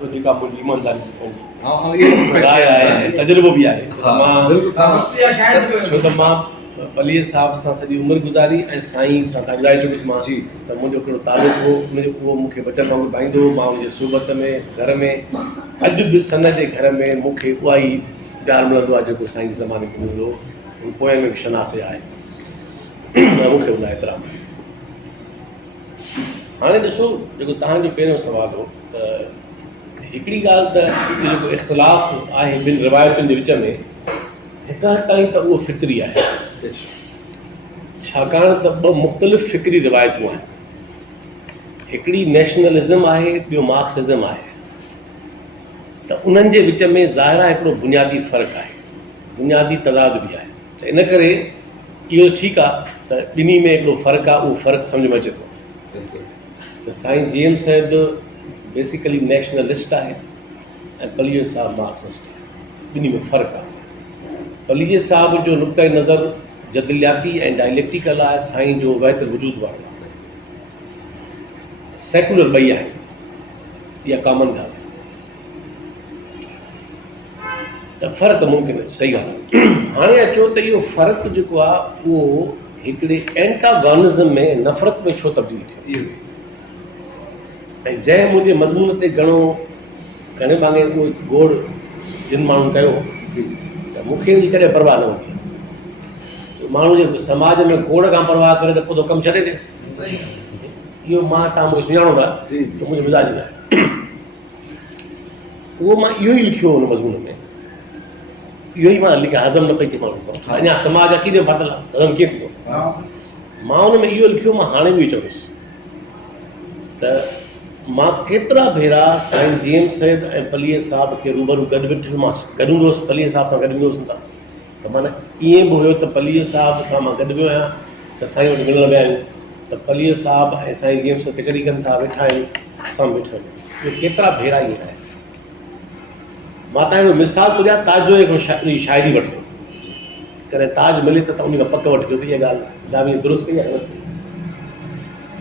तो जेका मुंहिंजी ईमानदारी राय आहे, तजुर्बो बि आहे। छो त मां पलीअ साहिब सां सॼी उमिरि गुज़ारी ऐं साईं सां तव्हां ॿुधाए चुकियुसि मां त मुंहिंजो हिकिड़ो तालुक़ु हो, उहो मूंखे बचन वांगुरु पाईंदो हो। मां उनजे सूबत में घर में अॼु बि सन जे घर में मूंखे उहा ई प्यारु मिलंदो आहे जेको साईं ज़माने में मिलंदो हो। पोइ में बि शनासे आहे मूंखे उन एतिराम आहे। हाणे ॾिसो जेको तव्हांजो पहिरियों सुवालु हो त हिकिड़ी ॻाल्हि त जेको इख़्तिलाफ़ु आहे ॿिनि रिवायतुनि जे विच में, हिक हद ताईं त उहो फितरी आहे, छाकाणि त ॿ मुख़्तलिफ़ फ़िक्री रिवायतूं आहिनि। हिकिड़ी नेशनलिज़म आहे, ॿियो मार्क्सिज़म आहे। त उन्हनि जे विच में ज़ाहिर आहे हिकिड़ो बुनियादी फ़र्क़ु आहे, बुनियादी तज़ाद बि आहे। त इन करे इहो ठीकु आहे त ॿिन्ही में हिकिड़ो फ़र्क़ु आहे, उहो फ़र्क़ु सम्झ में अचे थो। त साईं जेम्स साहिब बेसिकली नेशनलिस्ट आहे ऐं पलीअ साहिब मार्क्सिस्ट आहे। ॿिन्ही में फ़र्क़ु आहे। पलीअ साहिब जो नुक़्ते नज़र जदलियाती ऐं डायलेक्टिकल आहे, साईं जो वहदत वजूद वारो आहे, सेकुलर ॿई आहे। इहा कॉमन ॻाल्हि आहे। त फ़र्क़ु त मुमकिन आहे, सही ॻाल्हि आहे। हाणे अचो त इहो फ़र्क़ु जेको आहे उहो हिकिड़े एंटागॉनिज़म में, नफ़रत में छो तब्दील थियो, ऐं जंहिं मुंहिंजे मज़मून ते घणे भाङे उहो हिकु गोड़ जिन माण्हुनि कयो त मूंखे इनजी कॾहिं परवाह न हूंदी आहे। माण्हू जे समाज में गोड़ खां परवाह करे त पोइ तो कमु छॾे ॾे। इहो मां तव्हां मूंखे सुञाणो था, मुंहिंजो मिज़ाज न आहे। उहो मां इहो ई लिखियो हुन मज़मून में, इहो ई मां लिखिया, हज़म न पई थिए माण्हुनि खां। अञा समाज अकीदे फाथल आहे, हज़म कीअं थींदो। मां हुन में इहो लिखियो, मां हाणे बि चवंदुसि त मां केतिरा भेरा साईं जेम्स साहिब ऐं पलीअ साहिब खे रूबरू गॾु वेठोमांसि, गॾु हूंदो हुउसि, पलीअ साहिब सां गॾु हूंदो हुउसि त माना ईअं बि हुयो त पलीअ साहिब सां मां गॾु वियो आहियां त साईं वटि मिलण विया आहियूं, त पलीअ साहिब ऐं साईं जेम्स कचहरी कनि था, वेठा आहियूं, असां वेठा आहियूं। इहे केतिरा भेरा ईअं आहे। मां तव्हांजो मिसाल थो ॾियां, ताज जो हिकिड़ो शाइरी वठो, कॾहिं ताज मिले त उन खां पक वठिजो त इहा ॻाल्हि जावी दुरुस्त कई आहे।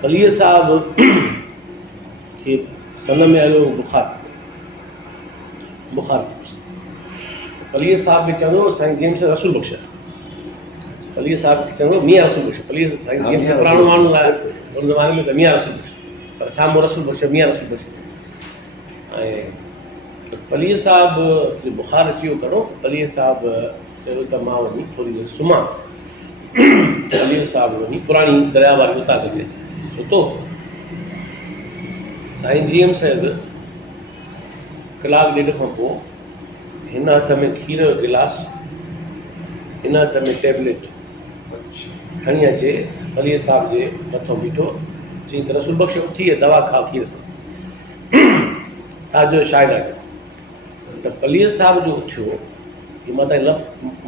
पलीअ साहिब खे सन में हलियो बुखार थी वियुसि। पलीअ साहिब खे चवंदो साईं जेम्स रसूल बख़्श, पलीअ साहिब खे चवंदो मियां रसूल बख़्श। पलीअ साईं जेम्स पुराणो माण्हू आहे उन ज़माने में त मियां रसूल बख़्श, पर साम्हूं रसूल बख़्श, मियां रसूल बख़्श। ऐं पलीअ साहिब खे बुखार अची वियो करो, पलीअ साहिब चयो त मां वञी थोरी देरि सुम्हां। पलीअ साहिब वञी पुराणी दरिया वारी उतां ते सुतो। साईं जेम्स साहिब कलाकु ॾेढ खां पोइ हिन हथ में खीर जो गिलास, हिन हथ में टेबलेट खणी अचे पलीअ साहिब जे मथां बीठो, चई त रसूल बख़्श उथी दवा खा खीर सां। ताजो शाइर आहे त पलीअ साहिब जो उथियो कि मां तव्हां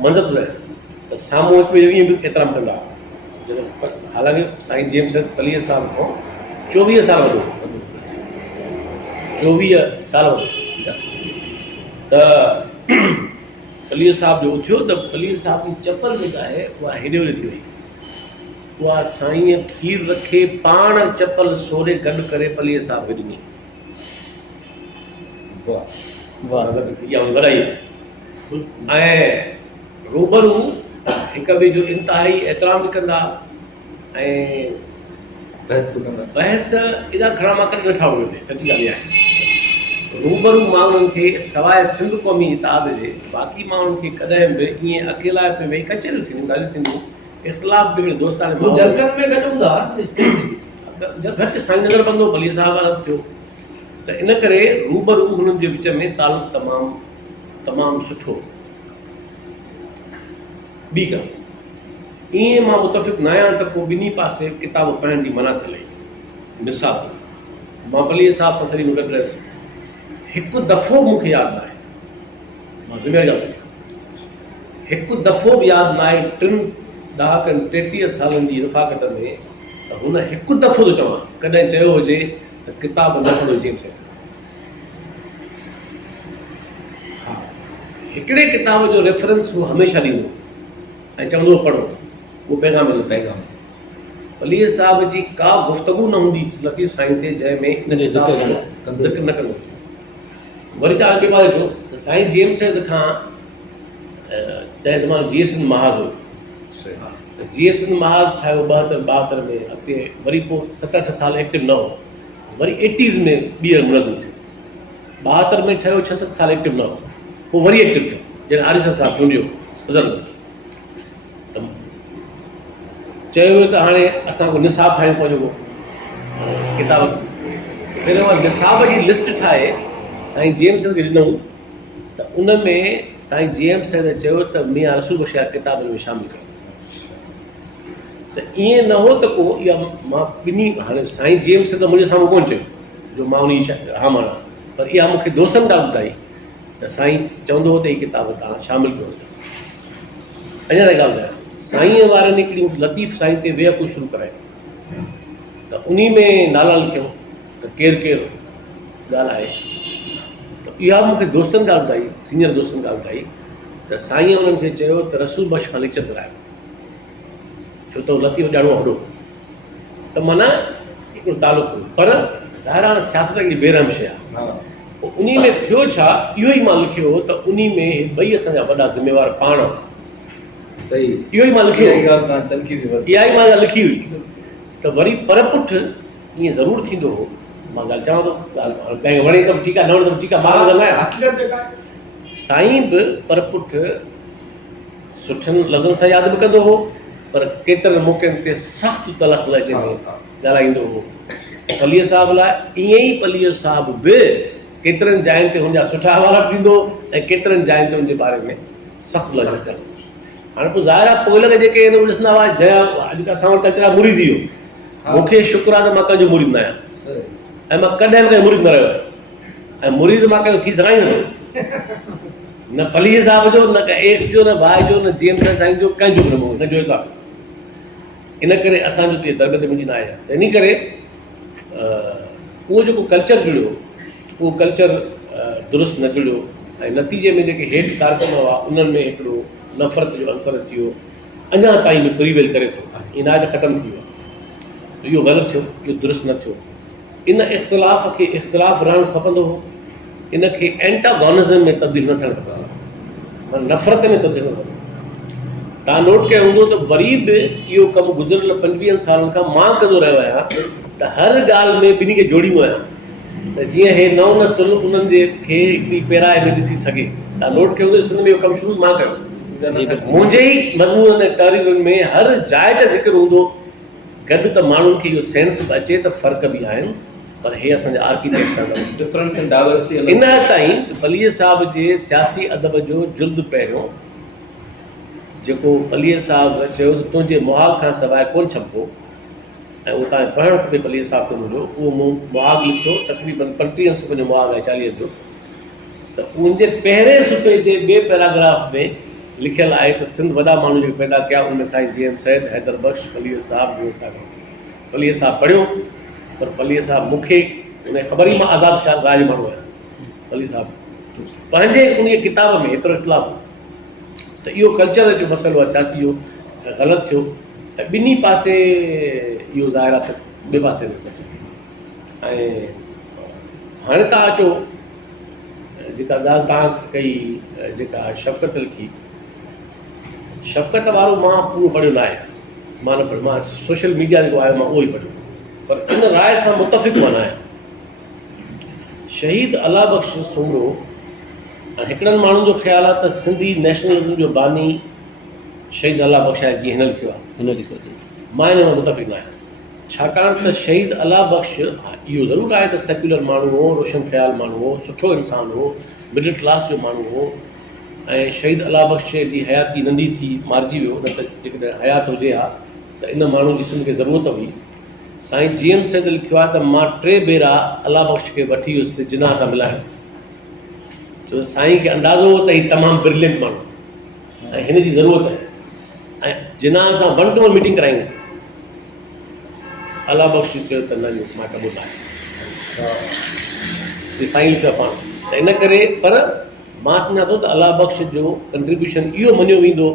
मंज़र ॿुधायां त साम्हूं हिकु ॿिए जो ईअं बि एतिराम कंदा हुआ। हालांकि साईं जेम्स पलीअ साहिब खां 24 साल वॾो, 24 साल वॾो, ठीकु आहे। त पलीअ साहिब जो उथियो त पलीअ साहिब जी चपल जेका आहे उहा हेॾे होॾे थी वई। उहा साईं खीर रखे पाण चपल सोरे गॾु करे पलीअ साहिब खे ॾिनी। इहा वॾाई आहे। ऐं रूबरू हिक ॿिए जो इंतिहाई एतिराम बि कंदा ऐं बहस एॾा घणा मां कॾहिं वेठा हुआ, सची ॻाल्हि इहा आहे। रूबरू माण्हुनि खे सवाइ सिंध क़ौमी इतिहाद जे बाक़ी माण्हुनि खे कॾहिं बि ईअं अकेला पे वेही कचहरियूं थींदियूं, ॻाल्हियूं थींदियूं, इख़्तिलाफ़ बि दोस्ताने जलसनि में गॾु हूंदा घटि साईं नज़र बंदो पलीअ साहिब थियो। त इन करे रूबरू हुननि जे विच में तालुक़ु तमामु सुठो। ॿी ॻाल्हि ईअं मां मुतफ़िक़ न आहियां त को ॿिन्ही पासे किताब पढ़ण जी मना चले। मिसाल मां पलीअ साहिब सां सॼी गॾु रहियुसि, हिकु दफ़ो मूंखे यादि न आहे, मां ज़िमेदार आहियां, हिकु दफ़ो बि यादि न आहे 33 सालनि जी रफ़ाकत में त हुन हिकु दफ़ो थो चवां कॾहिं चयो हुजे त किताब न पढ़ो जेम्स साहिब। हा, हिकिड़े किताब जो रेफरेंस उहो हमेशह ॾींदो ऐं चवंदो पढ़ो, उहो पैगाम पैगाम। पलीअ साहिब जी का गुफ़्तगू न हूंदी लतीफ़ साईं ते जंहिंमें ज़िक्र न कंदो। वरी तव्हां ॿिए बार चओ त साईं जेम्स सैद खां तंहिं ज़माने GS महाज़ हुयो, त GS महाज़ ठाहियो 72 में, अॻिते वरी पोइ 7-8 साल एक्टिव न हो, वरी 80s में ॿीहर मुनज़िम थियो, 72 में ठहियो, 6-7 साल एक्टिव न हो, पोइ वरी एक्टिव थियो जॾहिं आरिसा साहिबु चूंडियो सदर में, त चयो वियो त हाणे असांखे निसाब ठाहिणो पवंदो किताब, पहिरियों उहा निसाब जी लिस्ट ठाहे साईं जेम्स सैद खे ॾिनऊं, त उन में साईं जेम्स सैद चयो त मियां रसूल बख़्श जा किताबनि में शामिलु कयो। त ईअं न हो त को इहा मां ॿिन्ही, हाणे साईं जेम्स सैद मुंहिंजे साम्हूं कोन चयो जो मां उन जी हा माना, पर इहा मूंखे दोस्तनि ॻाल्हि ॿुधाई त साईं चवंदो हो त हीअ किताब तव्हां शामिलु कयो। अञा ताईं ॻाल्हि ॿुधायां, साईं वारनि हिकिड़ी लतीफ़ साईं ते वेहकू शुरू कराई, त उन में नाला लिखियऊं त केरु केरु ॻाल्हि आहे, त इहा मूंखे दोस्तनि ॻाल्हि ॿुधाई, सीनियर दोस्तनि ॻाल्हि ॿुधाई त साईं उन्हनि खे चयो त रसूल बख़्श खां लेक्चर करायो, छो त लतीफ़ ॼाणो वॾो, त माना हिकिड़ो तालुक़ु हुयो, पर ज़ाहिर हाणे सियासत हिकिड़ी बेरहम शइ आहे। पोइ उन में थियो छा, इहो ई मां लिखियो हो त उन में ॿई असांजा वॾा ज़िम्मेवार पाण, सही, इहो ई मां लिखियो, इहा ई मां लिखी हुई, त वरी पर पुठ ईअं ज़रूरु थींदो हो, मां ॻाल्हि चवां थो, ॻाल्हि कंहिंखे वणे त ठीकु आहे, न वणे त ठीकु आहे, मां ॻाल्हि आहियां। साईं बि पर पुठ सुठनि लफ़्ज़नि सां यादि बि कंदो हो, पर केतिरनि मौक़नि ते सख़्तु तलख़ लहजे में ॻाल्हाईंदो हो। पलीअ साहिब लाइ ईअं ई पलीअ साहिब बि केतिरनि जायुनि ते हुनजा सुठा हवाला ॾींदो ऐं केतिरनि जायुनि ते हुनजे बारे में सख़्तु लहजे कंदो। हाणे पोइ ज़ाहिर आहे पोइ लॻे जेके आहिनि उहे ॾिसंदा हुआ जया अॼुकल्ह असां वटि कल्चर आहे मुरीदी जो, मूंखे शुक्र आहे त मां कंहिंजो मुरीद न आहियां, ऐं मां कॾहिं बि कंहिं मुरीद न रहियो आहियां, ऐं मुरीद मां कंहिंजो थी सघां ई नथो, न पलीअ साहिब जो, न एक्स जो, न भाई जो, न जेम्स साईं जो, कंहिंजो बि न जो हिसाब। इन करे असांजो त तरबियत मुंहिंजी न आहे, त इन करे उहो जेको कल्चर जुड़ियो उहो कल्चर दुरुस्त न जुड़ियो, ऐं नतीजे में जेके हेठि कारकुन हुआ उन्हनि में हिकिड़ो नफ़रत जो अंसर अची वियो, अञा ताईं बि प्रिवेल करे थो, इनायत ख़तमु थी वियो, इहो ग़लति थियो, इहो दुरुस्त न थियो। इन इख़्तिलाफ़ खे इख़्तिलाफ़ रहणु खपंदो हो, इन खे एंटागोनिज़म में तब्दील न थियणु खपंदो, माना नफ़रत में तब्दील न खपंदो। तव्हां नोट कयो हूंदो त वरी बि इहो कमु गुज़िरियल 25 सालनि खां मां कंदो रहियो आहियां, त हर ॻाल्हि में ॿिन्ही खे जोड़ींदो आहियां, त जीअं हे नओं नसुल उन्हनि जे खे हिकिड़ी पैराए में ॾिसी सघे। तव्हां नोट कयो हूंदो सिंध में इहो कमु शुरू मां कयो, मुंहिंजे ई मज़मून ऐं तहरीरुनि में हर जाइ ते ज़िक्र हूंदो, गॾु त माण्हुनि खे इहो सेंस बि अचे त फ़र्क़ बि आहिनि, पर हे असांजा आर्किटेक्ट्स आहिनि डिफरेंस इन डाइवर्सिटी। इन ताईं पलीअ साहिब जे सियासी अदब जो जुल्द पहिरियों जेको पलीअ साहिब चयो त तुंहिंजे मुहाग खां सवाइ कोन छपिबो, ऐं उहो तव्हांखे पढ़णु खपे पलीअ साहिब ते मुंहिंजो, उहो मूं मुहाग लिखियो तक़रीबन 35 सुफ़े जो मुहाग आहे 40 जो, त उनजे पहिरें सुफ़े जे ॿिए पैराग्राफ में लिखियलु आहे त सिंध वॾा माण्हू जेके पैदा कया उनमें साईं जेम्स सैद, हैदर बख़्श, पलीअ साहिब, ॿियो साहिब। पलीअ साहिब पढ़ियो, पर पलीअ साहिब मूंखे उन ख़बर ई मां आज़ादु ख़्याल राज माण्हू आहियां, पलीअ साहिब पंहिंजे उन किताब में एतिरो इख़्तिलाफ़ त इहो कल्चर जो मसइलो आहे सियासी जो ग़लति थियो, ऐं ॿिन्ही पासे इहो ज़ाहिर आहे त ॿिए पासे में ऐं हाणे तव्हां अचो जेका ॻाल्हि तव्हां कई, जेका शफ़क़त लिखी, शफ़क़त वारो मां पूरो पढ़ियो न आहे, मां न पढ़ियो, मां सोशल मीडिया जेको आहे मां उहो ई पढ़ियो, पर इन राय सां मुतफ़िक़ मां न आहियां। शहीद अला बख़्श सुमरो, हिकिड़नि माण्हुनि जो ख़्यालु आहे त सिंधी नेशनलिज़म जो बानी शहीद अला बख़्श आहे, जीअं हिन लिखियो आहे, मां हिन में मुतफ़िक़ न आहियां, छाकाणि त शहीद अला बख़्श इहो ज़रूरु आहे त सेक्युलर माण्हू हो, रोशन ख़्याल माण्हू हो, सुठो इंसानु हो, मिडिल क्लास जो माण्हू हो, ऐं शहीद अला बख़्श जी हयाती नंढी थी मारिजी वियो, न त जेकॾहिं हयात हुजे हा त इन माण्हू जी सिंध खे ज़रूरत हुई। साईं जेम्स सैद लिखियो आहे त मां 3 भेरा अला बख़्श खे वठी वियुसि जिनाह सां मिलाइण, छो साईं खे अंदाज़ो हो त हीउ तमामु ब्रिलियंट माण्हू ऐं हिन जी ज़रूरत आहे, ऐं जिनाह सां 1 to 1 मीटिंग करायूं, अला बख़्श चयो त न मां क़बूल आहे, साईं लिखियो पाण, त इन करे पर मां सम्झां थो त अला बख़्श जो कंट्रीब्यूशन इहो मञियो वेंदो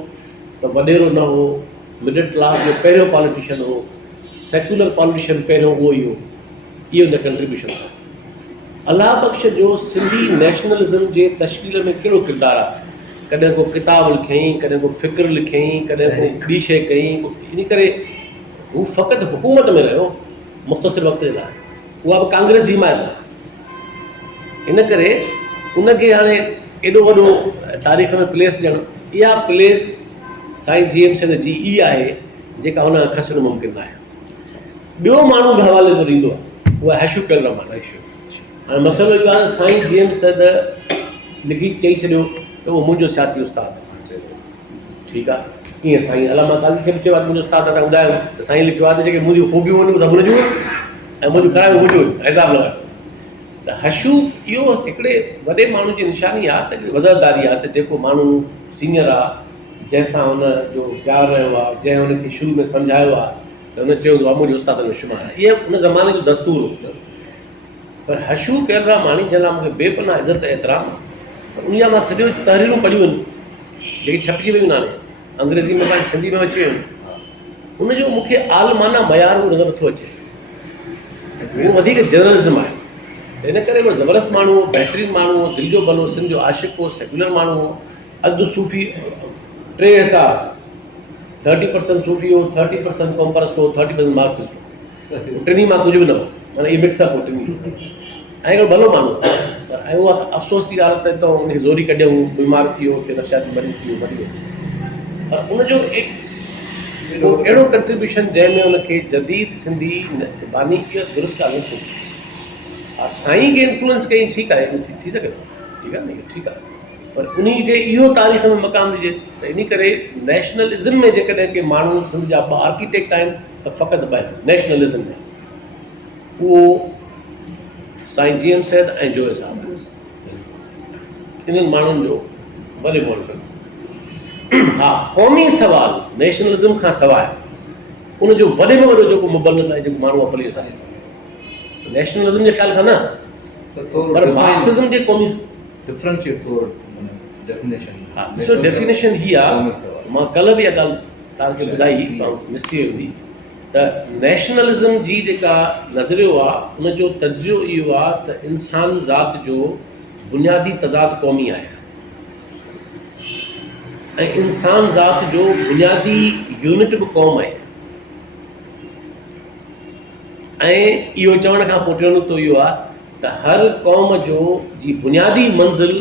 त वॾेरो न हो, मिडिल क्लास जो पहिरियों पॉलिटिशियन हो, सेक्युलर पॉलिटिशियन पहिरियों उहो ई हो, इहो हुन कंट्रीब्यूशन आहे। अलाह बख़्श जो सिंधी नेशनलिज़म जे तश्कील में कहिड़ो किरदारु आहे? कॾहिं को किताब लिखियईं, कॾहिं को फ़िक्र लिखियईं, कॾहिं को ॿी शइ कयईं। इन करे हू फ़क़ति हुकूमत में रहियो मुख़्तसिर वक़्त जे लाइ, उहा बि कांग्रेस जी हिमायत सां। इन करे उनखे हाणे एॾो वॾो तारीख़ में प्लेस ॾियणु, इहा प्लेस साईं जी एम सैद जी ई आहे जेका हुन खां खसणु मुमकिन न आहे। ॿियो माण्हू बि हवाले तो ॾींदो आहे, उहा हैशू कयल रहमान। हाणे मसइलो इहो आहे, साईं जी एम सैद लिखी चई छॾियो त उहो मुंहिंजो सियासी उस्तादु आहे। ठीकु आहे, ईअं साईं अलामा काज़ी खे बि चयो आहे मुंहिंजो उस्तादु आहे, त ॿुधायो त साईं लिखियो आहे त जेके मुंहिंजियूं ख़ूबियूं आहिनि सभु हुनजूं ऐं मुंहिंजूं ख़राबियूं मुंहिंजियूं हिसाबु लॻायो। त हशू इहो हिकिड़े वॾे माण्हू जी निशानी आहे त वज़रदारी आहे, त जेको माण्हू सीनियर आहे, जंहिंसां हुनजो प्यारु रहियो आहे, जंहिं हुनखे शुरू में सम्झायो आहे, त हुन चयो आहे मुंहिंजे उस्ताद में शुमार आहे। इहे उन ज़माने जो दस्तूर हो। पर हशू कयल रहमानी जंहिं लाइ मूंखे बेपनाह इज़त एतिराम आहे, उन जा मां सॼियूं तहरीरूं पढ़ियूं आहिनि जेकी छपिजी वियूं आहिनि, अंग्रेज़ी में पाण सिंधी में अची वियूं आहिनि। उनजो मूंखे आलमाना मयार नज़र नथो अचे, उहो वधीक जर्नलिज़म आहे। त इन करे उहो ज़बरदस्त माण्हू हो, बहितरीनु माण्हू हो, दिलि जो भलो, सिंध जो आशिक़ हो, सेक्युलर माण्हू हो, अधु सूफ़ी, टे एहसास, 30% सूफ़ी हो, 30% कॉमपर्स्ट हो, 30% मार्क्सिस्ट हो। टिनी मां कुझु बि न हो, माना इहे मिक्सअप हो टिनी। ऐं हिकिड़ो भलो माण्हू, पर ऐं उहा अफ़सोस जी ॻाल्हि त उनखे ज़ोरी कढियऊं, बीमार थी वियो, हुते नफ़्सियाती मरीज़ थी वियो, मरी वियो। पर उनजो को अहिड़ो कंट्रीब्यूशन जंहिंमें उनखे जदीद सिंधी बानी इहो दुरुस्त ॻाल्हि नथो। हा, साईं खे इन्फ्लुएंस कई, ठीकु आहे, इहो थी सघे थो, ठीकु आहे न, इहो ठीकु आहे। पर उन खे इहो तारीख़ में मक़ाम ॾिजे। त इन करे नेशनलिज़म में जेकॾहिं के माण्हू सिंध जा ॿ आर्किटेक्ट आहिनि त फ़क़ति ॿ नेशनलिज़म में, उहो साईं जी एम सैद ऐं जोए साहब, इन्हनि माण्हुनि जो वॾे मोल कयो। हा, क़ौमी सवाल नेशनलिज़म खां सवाइ उनजो वॾे में वॾो जेको मुबलिग़ आहे, जेको माण्हू अपलीस आहे, नेशनलिज़म जे ख़्याल खां न, पर मार्क्सिज़म जे क़ौमी हा, ॾिसो डेफिनेशन हीअ आहे, मां कल्ह बि इहा ॻाल्हि तव्हांखे ॿुधाई, मिस थी वई हूंदी, त नेशनलिज़म जी जेका नज़रियो आहे उनजो तजियो इहो आहे त इंसान ज़ात जो बुनियादी तज़ाद क़ौमी आहे, ऐं इंसान ज़ात जो बुनियादी यूनिट बि क़ौम आहे। ऐं इहो चवण खां पोइ टियों नुक़्तो इहो आहे त हर क़ौम जो जी बुनियादी मंज़िल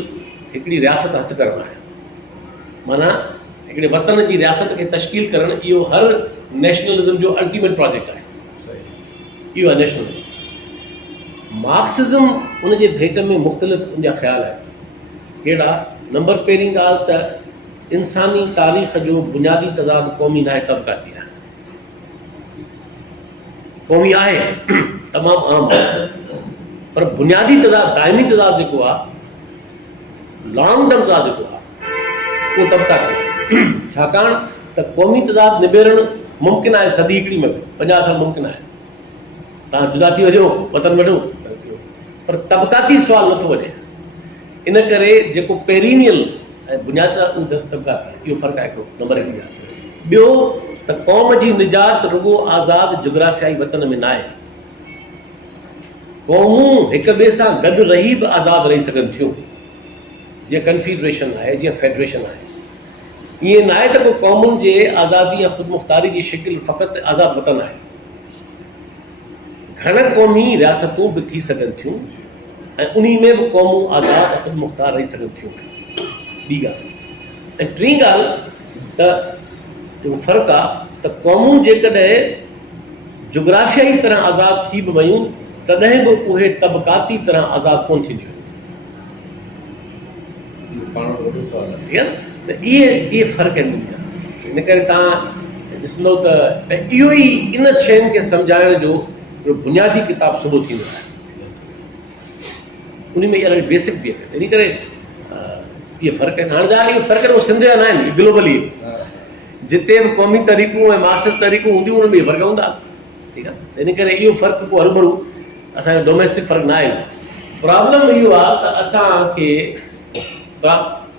हिकिड़ी रियासत हथ करणु आहे, माना हिकिड़े वतन जी रियासत खे तश्कील करणु, इहो हर नेशनलिज़म जो अल्टीमेट प्रोजेक्ट आहे। इहो आहे नेशनलिज़म। मार्क्सिज़म उनजे भेट में मुख़्तलिफ़ उनजा ख़्याल आहिनि। कहिड़ा? नंबर पहिरीं ॻाल्हि त इंसानी तारीख़ जो बुनियादी तज़ाद क़ौमी न आहे, तबक़ाती आहे। क़ौमी आहे तमामु आम आहे, पर बुनियादी तज़ाद, दाइमी तज़ाद जेको आहे, लॉन्ग टर्म तज़ाद जेको आहे, उहो तबक़ाती आहे। छाकाणि त क़ौमी तज़ाद निबेरणु मुमकिन आहे सदी हिकिड़ी में, 50 साल मुमकिन आहे। तव्हां जुदा थी वञो, वतन वठो, पर तबक़ाती सुवाल नथो वञे। इन करे जेको पेरीनियल ऐं बुनियादी उहो तबक़ाती आहे, इहो फ़र्क़ु आहे हिकिड़ो, नंबर हिकु आहे। ॿियो त क़ौम जी निजात रुॻो आज़ादु जुग्राफियाई वतन में न आहे। क़ौमूं हिक ॿिए सां गॾु रही बि आज़ादु रही सघनि थियूं, जीअं कन्फीडरेशन आहे, जीअं फेडरेशन आहे। ईअं न आहे त को क़ौमुनि जे आज़ादी या ख़ुदमुख़्तारी जी शिकिल फ़क़ति आज़ादु वतन आहे। घण क़ौमी रियासतूं बि थी सघनि थियूं ऐं उन में बि क़ौमूं आज़ादु ऐं ख़ुदमुख़्तार रही सघनि थियूं। ॿी ॻाल्हि। ऐं टीं ॻाल्हि त जेको फ़र्क़ु आहे त क़ौमूं जेकॾहिं जुग्राफियाई तरह आज़ादु थी बि वयूं तॾहिं बि उहे तबक़ाती तरह आज़ादु कोन थींदियूं। त इहे फ़र्क़ु आहिनि दुनिया। इन करे तव्हां ॾिसंदो त इहो ई इन शयुनि खे सम्झाइण जो बुनियादी किताबु सुबुह थींदो आहे। उन में इहा बेसिक बि आहे। इन करे इहे फ़र्क़ु आहिनि। हाणे ॻाल्हि इहे फ़र्क़ु उहो सिंध जा न आहिनि, ग्लोबली जिते बि क़ौमी तरीक़ूं ऐं मार्क्सिस्ट तरीक़ूं हूंदियूं उन में फ़र्क़ु हूंदा। ठीकु आहे। त इन करे इहो फ़र्क़ु को हरूभरू असांजो डोमेस्टिक फ़र्क़ु न आहे। प्रॉब्लम इहो आहे त असांखे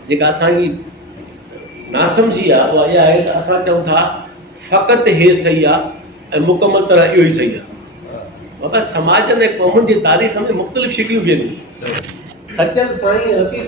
जेका असांजी नासमझी आहे उहा इहा आहे त असां चऊं था फ़क़ति हे सही आहे ऐं मुकमल तरह इहो ई सही आहे। बाबा समाज ने क़ौमुनि जी तारीख़ में मुख़्तलिफ़ शिकलियूं बीहंदियूं। सही सचल साईं हकीम